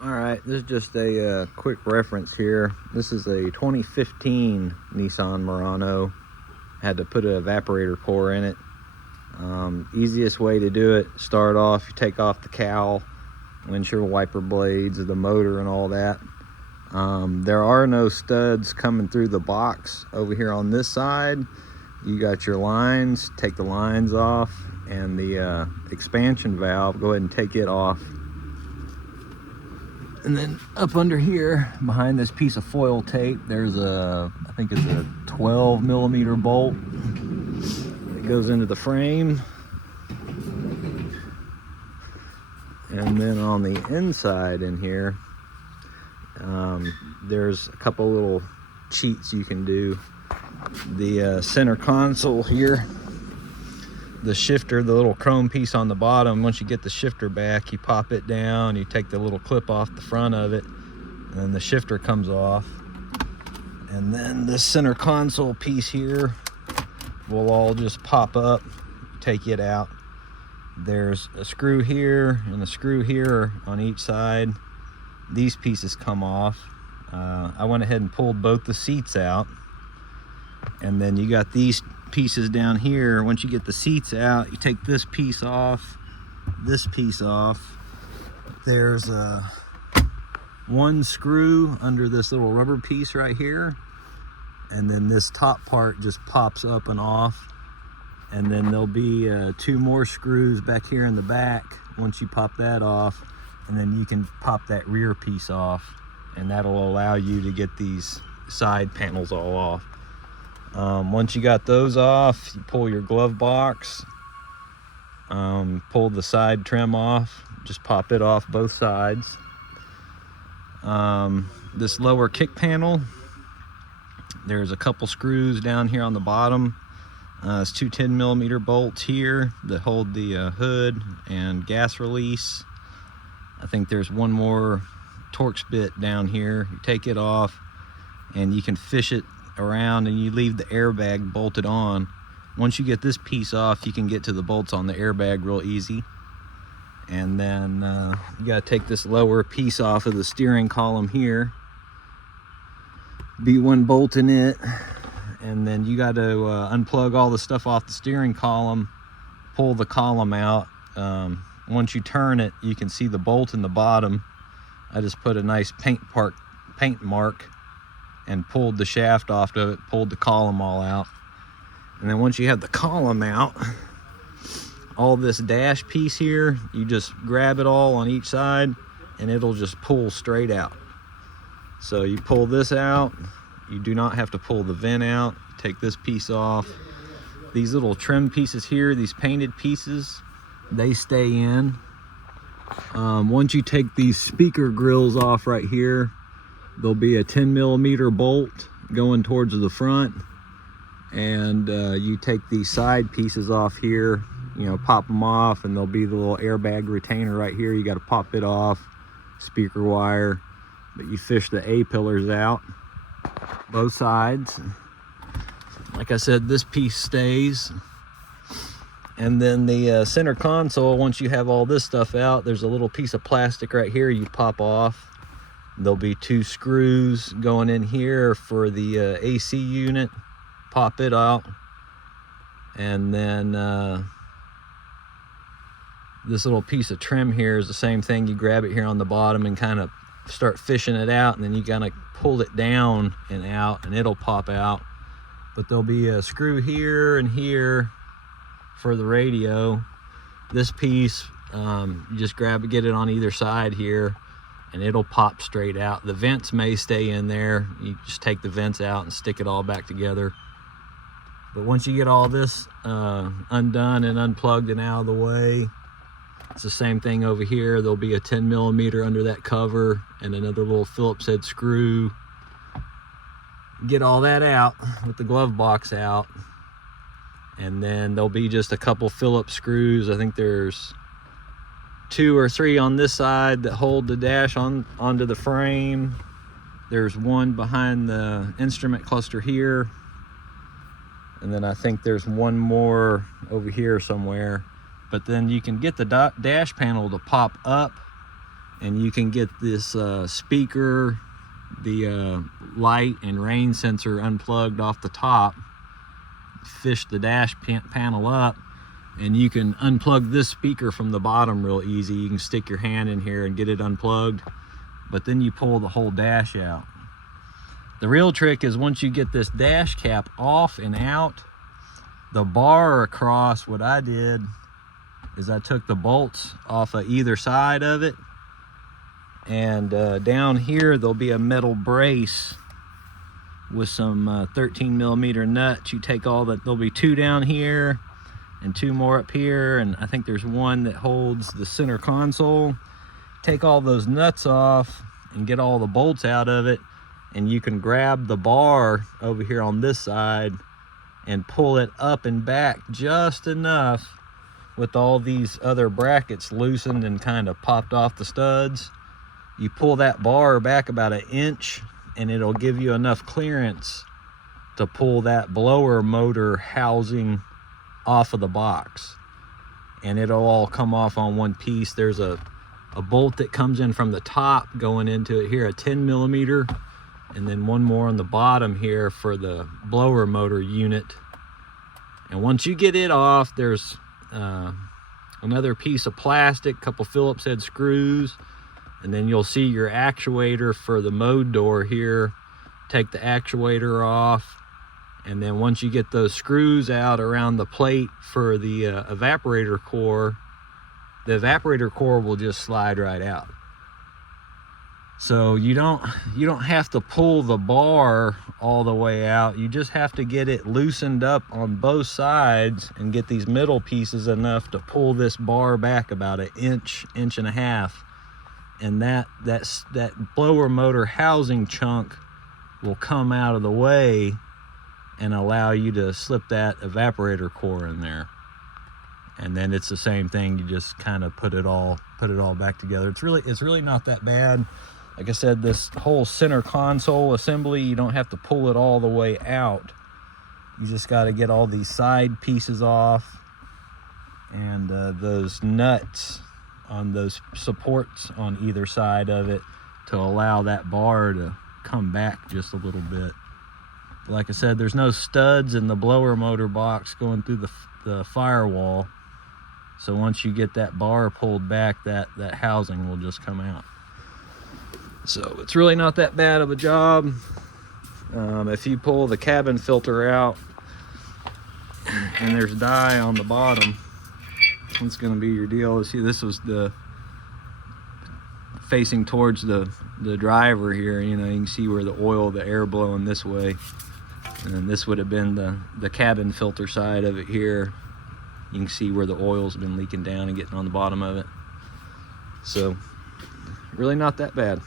All right, this is just a quick reference here. This is a 2015 Nissan Murano. Had to put an evaporator core in it. Easiest way to do it, start off, you take off the cowl, windshield wiper blades, the motor and all that. There are no studs coming through the box over here on this side. You got your lines, take the lines off, and the expansion valve, go ahead and take it off. And then up under here, behind this piece of foil tape, there's I think it's a 12mm bolt that goes into the frame. And then on the inside in here, there's a couple little cheats you can do. The center console here, the shifter, the little chrome piece on the bottom, once you get the shifter back, you pop it down, you take the little clip off the front of it, and then the shifter comes off. And then this center console piece here will all just pop up, take it out. There's a screw here and a screw here on each side. These pieces come off. I went ahead and pulled both the seats out. And then you got these pieces down here. Once you get the seats out, you take this piece off, this piece off. There's one screw under this little rubber piece right here, and then this top part just pops up and off. And then there'll be two more screws back here in the back once you pop that off, and then you can pop that rear piece off, and that'll allow you to get these side panels all off. Once you got those off, you pull your glove box, pull the side trim off, just pop it off both sides. This lower kick panel, there's a couple screws down here on the bottom. It's two 10mm bolts here that hold the hood and gas release. I think there's one more Torx bit down here. You take it off and you can fish it around, and you leave the airbag bolted on. Once you get this piece off, you can get to the bolts on the airbag real easy. And then you gotta take this lower piece off of the steering column here, be one bolt in it, and then you got to unplug all the stuff off the steering column, pull the column out. Once you turn it, you can see the bolt in the bottom. I just put a nice paint mark and pulled the shaft off of it, pulled the column all out. And then once you have the column out, all this dash piece here, you just grab it all on each side and it'll just pull straight out. So you pull this out, you do not have to pull the vent out. Take this piece off. These little trim pieces here, these painted pieces, they stay in. Once you take these speaker grills off right here, there'll be a 10mm bolt going towards the front, and you take these side pieces off here, you know, pop them off, and there'll be the little airbag retainer right here. You got to pop it off, speaker wire, but you fish the A-pillars out, both sides. Like I said, this piece stays. And then the center console, once you have all this stuff out, there's a little piece of plastic right here you pop off. There'll be two screws going in here for the AC unit. Pop it out. And then this little piece of trim here is the same thing. You grab it here on the bottom and kind of start fishing it out, and then you kind of pull it down and out, and it'll pop out. But there'll be a screw here and here for the radio. This piece, you just grab it, get it on either side here, and it'll pop straight out. The vents may stay in there. You just take the vents out and stick it all back together. But once you get all this undone and unplugged and out of the way, it's the same thing over here. There'll be a 10mm under that cover and another little Phillips head screw. Get all that out with the glove box out, and then there'll be just a couple Phillips screws. I think there's 2 or 3 on this side that hold the dash onto the frame. There's one behind the instrument cluster here, and then I think there's one more over here somewhere. But then you can get the dash panel to pop up and you can get this speaker, the light and rain sensor unplugged off the top, fish the dash panel up, and you can unplug this speaker from the bottom real easy. You can stick your hand in here and get it unplugged, but then you pull the whole dash out. The real trick is once you get this dash cap off and out, the bar across, what I did is I took the bolts off of either side of it, and down here there'll be a metal brace with some 13mm nuts. You take all that, there'll be 2 down here and 2 more up here, and I think there's one that holds the center console. Take all those nuts off and get all the bolts out of it, and you can grab the bar over here on this side and pull it up and back just enough with all these other brackets loosened and kind of popped off the studs. You pull that bar back about 1 inch, and it'll give you enough clearance to pull that blower motor housing off of the box, and it'll all come off on one piece. There's a bolt that comes in from the top going into it here, a 10mm, and then one more on the bottom here for the blower motor unit. And once you get it off, there's another piece of plastic, couple Phillips head screws, and then you'll see your actuator for the mode door here. Take the actuator off, and then once you get those screws out around the plate for the evaporator core, the evaporator core will just slide right out. So you don't have to pull the bar all the way out. You just have to get it loosened up on both sides and get these middle pieces enough to pull this bar back about 1 inch, 1.5 inches. And that blower motor housing chunk will come out of the way and allow you to slip that evaporator core in there. And then it's the same thing. You just kind of put it all back together. It's really not that bad. Like I said, this whole center console assembly, you don't have to pull it all the way out. You just got to get all these side pieces off, and those nuts on those supports on either side of it to allow that bar to come back just a little bit. Like I said, there's no studs in the blower motor box going through the firewall, so once you get that bar pulled back, that housing will just come out. So it's really not that bad of a job. If you pull the cabin filter out and there's dye on the bottom, it's going to be your deal. See, this was the facing towards the driver here. You know, you can see where the oil, the air blowing this way, and then this would have been the cabin filter side of it here. You can see where the oil's been leaking down and getting on the bottom of it. So really not that bad.